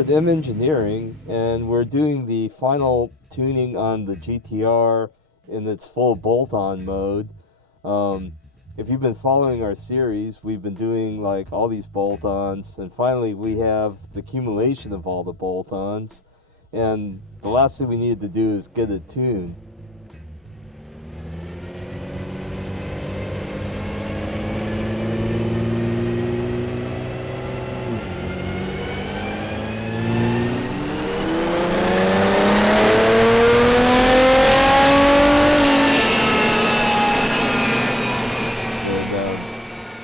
at M Engineering, and we're doing the final tuning on the GTR in its full bolt-on mode. If you've been following our series, we've been doing like all these bolt-ons, and finally we have the accumulation of all the bolt-ons, and the last thing we needed to do is get it tuned.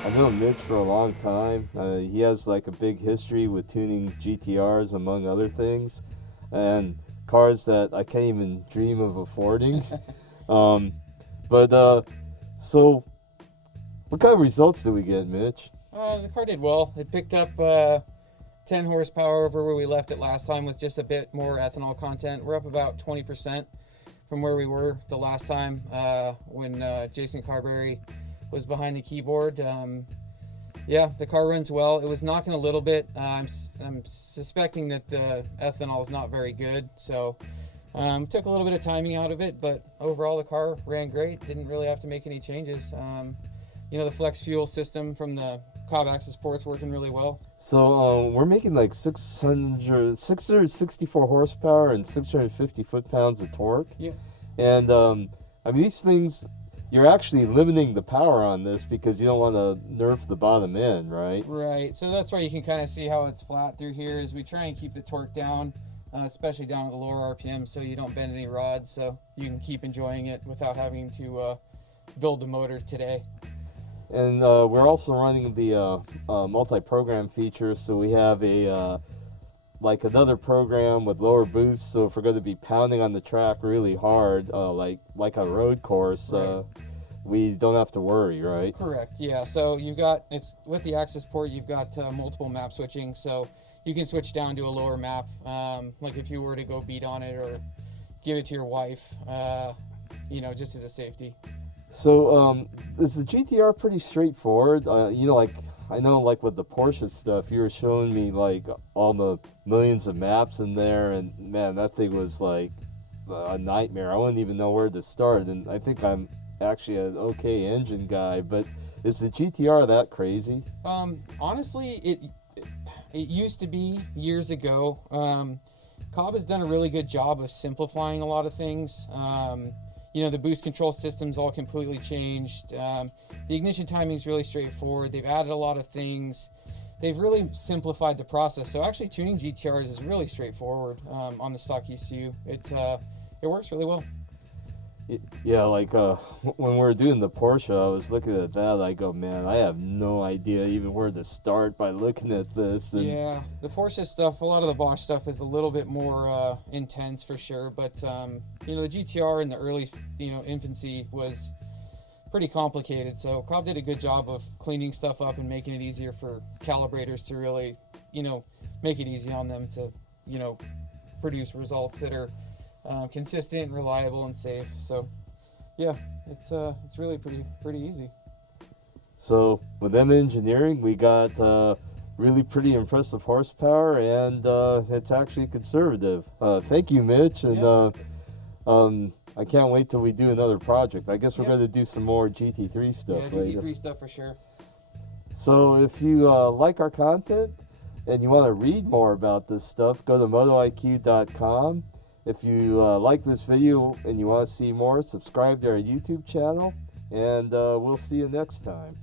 I've known Mitch for a long time. He has like a big history with tuning GTRs, among other things, and cars that I can't even dream of affording. So what kind of results did we get, Mitch? The car did well. It picked up 10 horsepower over where we left it last time with just a bit more ethanol content. We're up about 20% from where we were the last time when Jason Carberry was behind the keyboard. Yeah, the car runs well. It was knocking a little bit. I'm suspecting that the ethanol is not very good, so took a little bit of timing out of it, but overall the car ran great. Didn't really have to make any changes. The flex fuel system from the Cobb Access port's working really well. So we're making like 664 horsepower and 650 foot-pounds of torque. Yeah. And these things, you're actually limiting the power on this because you don't want to nerf the bottom end, right? Right. So that's why you can kind of see how it's flat through here is we try and keep the torque down, especially down at the lower RPM, so you don't bend any rods, so you can keep enjoying it without having to build the motor today. And we're also running the multi-program feature, so we have a like another program with lower boost, so if we're going to be pounding on the track really hard, like a road course, right, we don't have to worry, right? Correct, yeah. So you've got, it's with the access port, you've got multiple map switching, so you can switch down to a lower map, like if you were to go beat on it or give it to your wife, just as a safety. So is the GTR pretty straightforward? I know like with the Porsche stuff, you were showing me like all the millions of maps in there, and man, that thing was like a nightmare. I wouldn't even know where to start, and I think I'm actually an okay engine guy, but is the GTR that crazy? Honestly, it used to be years ago. Cobb has done a really good job of simplifying a lot of things. The boost control system's all completely changed. The ignition timing is really straightforward. They've added a lot of things. They've really simplified the process. So actually tuning GTRs is really straightforward on the stock ECU. It works really well. Yeah, like when we were doing the Porsche, I was looking at that. I go, man, I have no idea even where to start by looking at this. And yeah, the Porsche stuff, a lot of the Bosch stuff is a little bit more intense for sure. But the GTR in the early infancy was pretty complicated. So Cobb did a good job of cleaning stuff up and making it easier for calibrators to really make it easy on them to produce results that are consistent, reliable, and safe. So yeah, it's really pretty easy. So with M Engineering, we got really pretty impressive horsepower, and it's actually conservative. Thank you, Mitch, and yeah. I can't wait till we do another project. I guess we're Yeah. going to do some more GT3 stuff later. GT3 stuff for sure. So if you like our content and you want to read more about this stuff, go to MotoIQ.com. If you like this video and you want to see more, subscribe to our YouTube channel, and we'll see you next time.